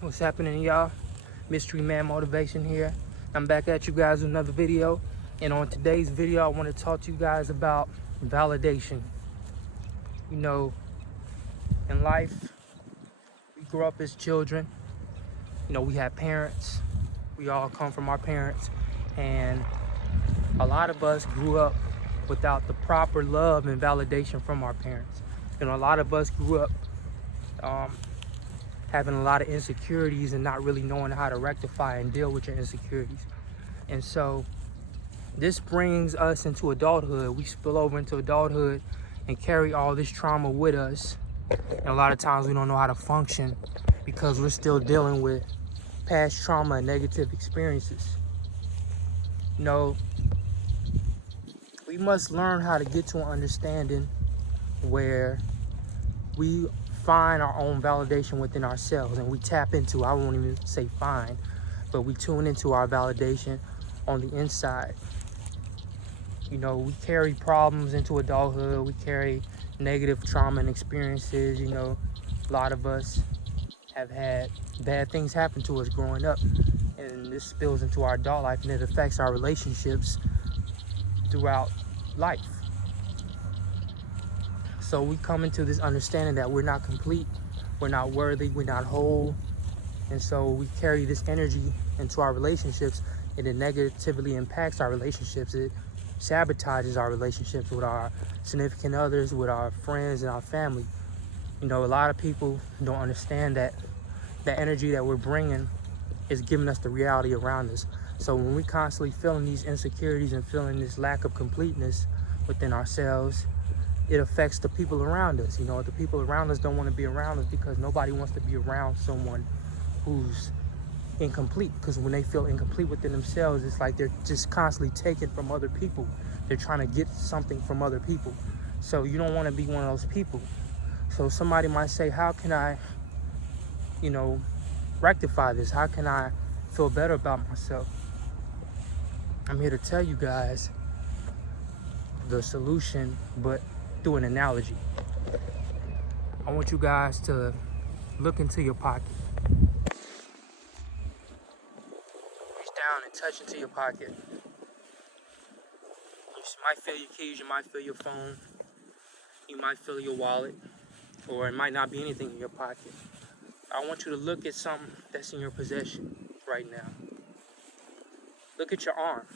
What's happening, y'all? Mystery Man Motivation here. I'm back at you guys with another video. And on today's video, I want to talk to you guys about validation. You know, in life, we grow up as children. You know, we have parents. We all come from our parents. And a lot of us grew up without the proper love and validation from our parents. You know, a lot of us grew up having a lot of insecurities and not really knowing how to rectify and deal with your insecurities. And so this brings us into adulthood. We spill over into adulthood and carry all this trauma with us. And a lot of times we don't know how to function because we're still dealing with past trauma and negative experiences. You know, we must learn how to get to an understanding where we find our own validation within ourselves and we tap into, I won't even say find, but we tune into our validation on the inside. You know, we carry problems into adulthood, we carry negative trauma and experiences. You know, a lot of us have had bad things happen to us growing up, and this spills into our adult life and it affects our relationships throughout life. So we come into this understanding that we're not complete, we're not worthy, we're not whole. And so we carry this energy into our relationships, and it negatively impacts our relationships. It sabotages our relationships with our significant others, with our friends and our family. You know, a lot of people don't understand that the energy that we're bringing is giving us the reality around us. So when we constantly feeling these insecurities and feeling this lack of completeness within ourselves, it affects the people around us. You know, the people around us don't want to be around us because nobody wants to be around someone who's incomplete. Because when they feel incomplete within themselves, it's like they're just constantly taking from other people. They're trying to get something from other people. So you don't want to be one of those people. So somebody might say, how can I, you know, rectify this? How can I feel better about myself? I'm here to tell you guys the solution, but through an analogy. I want you guys to look into your pocket. Reach down and touch into your pocket. You might feel your keys, you might feel your phone, you might feel your wallet, or it might not be anything in your pocket. I want you to look at something that's in your possession right now. Look at your arm.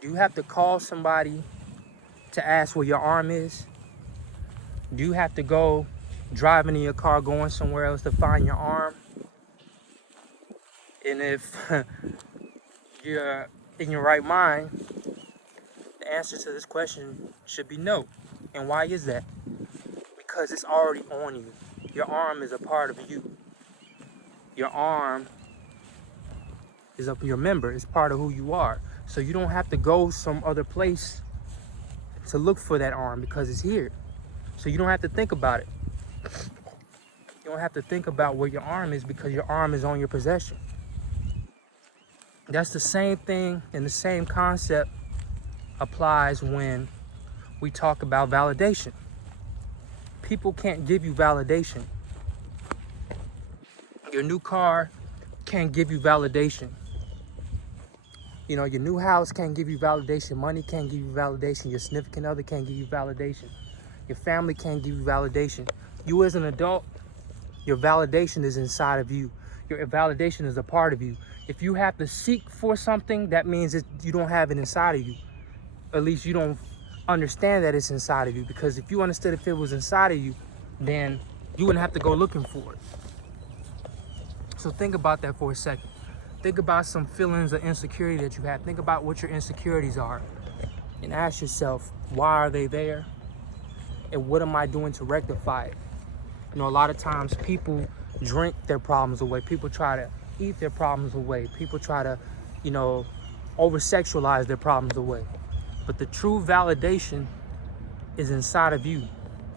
Do you have to call somebody to ask where your arm is? Do you have to go driving in your car going somewhere else to find your arm? And if you're in your right mind, the answer to this question should be no. And why is that? Because it's already on you. Your arm is a part of you. Your arm is your member. It's part of who you are. So you don't have to go some other place to look for that arm because it's here. So you don't have to think about it. You don't have to think about where your arm is because your arm is on your possession. That's the same thing and the same concept applies when we talk about validation. People can't give you validation. Your new car can't give you validation. You know, your new house can't give you validation. Money can't give you validation. Your significant other can't give you validation. Your family can't give you validation. You as an adult, your validation is inside of you. Your validation is a part of you. If you have to seek for something, that means that you don't have it inside of you. At least you don't understand that it's inside of you. Because if you understood if it was inside of you, then you wouldn't have to go looking for it. So think about that for a second. Think about some feelings of insecurity that you have. Think about what your insecurities are. And ask yourself, why are they there? And what am I doing to rectify it? You know, a lot of times people drink their problems away. People try to eat their problems away. People try to, you know, over-sexualize their problems away. But the true validation is inside of you.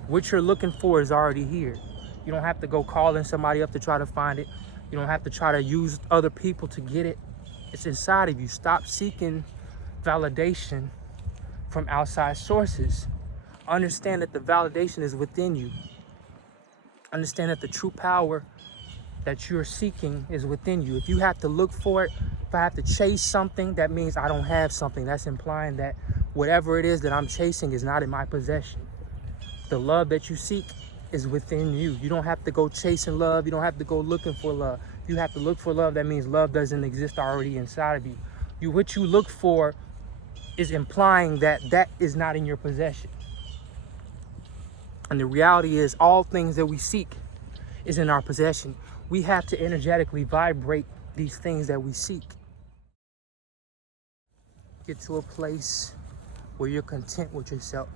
What you're looking for is already here. You don't have to go calling somebody up to try to find it. You don't have to try to use other people to get it. It's inside of you. Stop seeking validation from outside sources. Understand that the validation is within you. Understand that the true power that you're seeking is within you. If you have to look for it, if I have to chase something, that means I don't have something. That's implying that whatever it is that I'm chasing is not in my possession. The love that you seek is within you. You don't have to go chasing love. You don't have to go looking for love. You have to look for love. That means love doesn't exist already inside of you. What you look for is implying that that is not in your possession. And the reality is all things that we seek is in our possession. We have to energetically vibrate these things that we seek. Get to a place where you're content with yourself.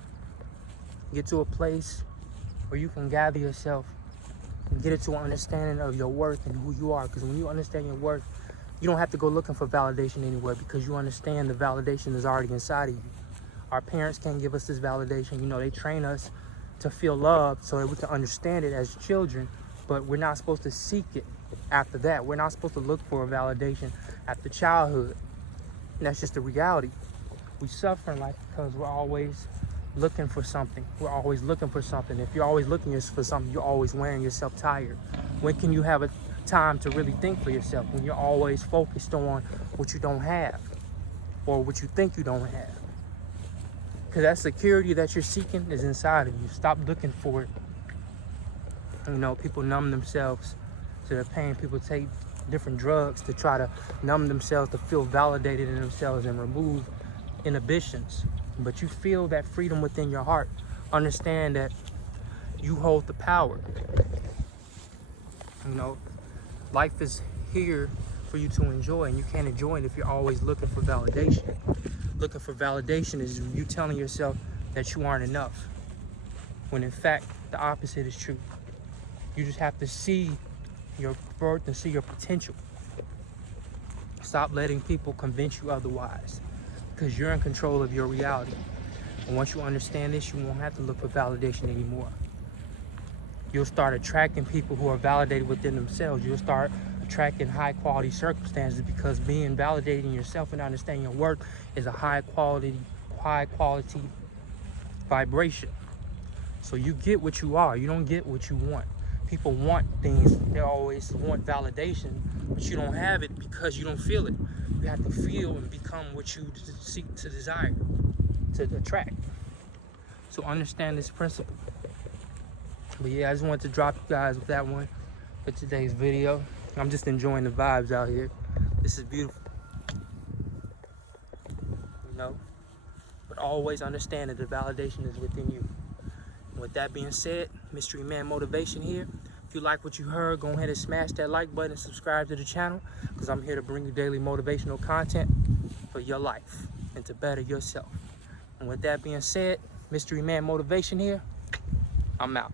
Get to a place where you can gather yourself and get into an understanding of your worth and who you are. Because when you understand your worth, you don't have to go looking for validation anywhere, because you understand the validation is already inside of you. Our parents can't give us this validation. You know, they train us to feel loved so that we can understand it as children, but we're not supposed to seek it after that. We're not supposed to look for a validation after childhood. And that's just the reality. We suffer in life because we're always looking for something. We're always looking for something. If you're always looking for something, you're always wearing yourself tired. When can you have a time to really think for yourself? When you're always focused on what you don't have or what you think you don't have. Because that security that you're seeking is inside of you. Stop looking for it. You know, people numb themselves to their pain. People take different drugs to try to numb themselves, to feel validated in themselves and remove inhibitions. But you feel that freedom within your heart. Understand that you hold the power. You know, life is here for you to enjoy, and you can't enjoy it if you're always looking for validation. Looking for validation is you telling yourself that you aren't enough, when in fact the opposite is true. You just have to see your worth and see your potential. Stop letting people convince you otherwise, because you're in control of your reality. And once you understand this, you won't have to look for validation anymore. You'll start attracting people who are validated within themselves. You'll start attracting high quality circumstances, because being validated in yourself and understanding your worth is a high quality vibration. So you get what you are. You don't get what you want. People want things. They always want validation, but you don't have it because you don't feel it. You have to feel and become what you seek to desire, to attract. So understand this principle. But yeah, I just wanted to drop you guys with that one for today's video. I'm just enjoying the vibes out here. This is beautiful. You know? But always understand that the validation is within you. And with that being said, Mystery Man Motivation here. If you like what you heard, go ahead and smash that like button and subscribe to the channel, because I'm here to bring you daily motivational content for your life and to better yourself. And with that being said, Mystery Man Motivation here. I'm out.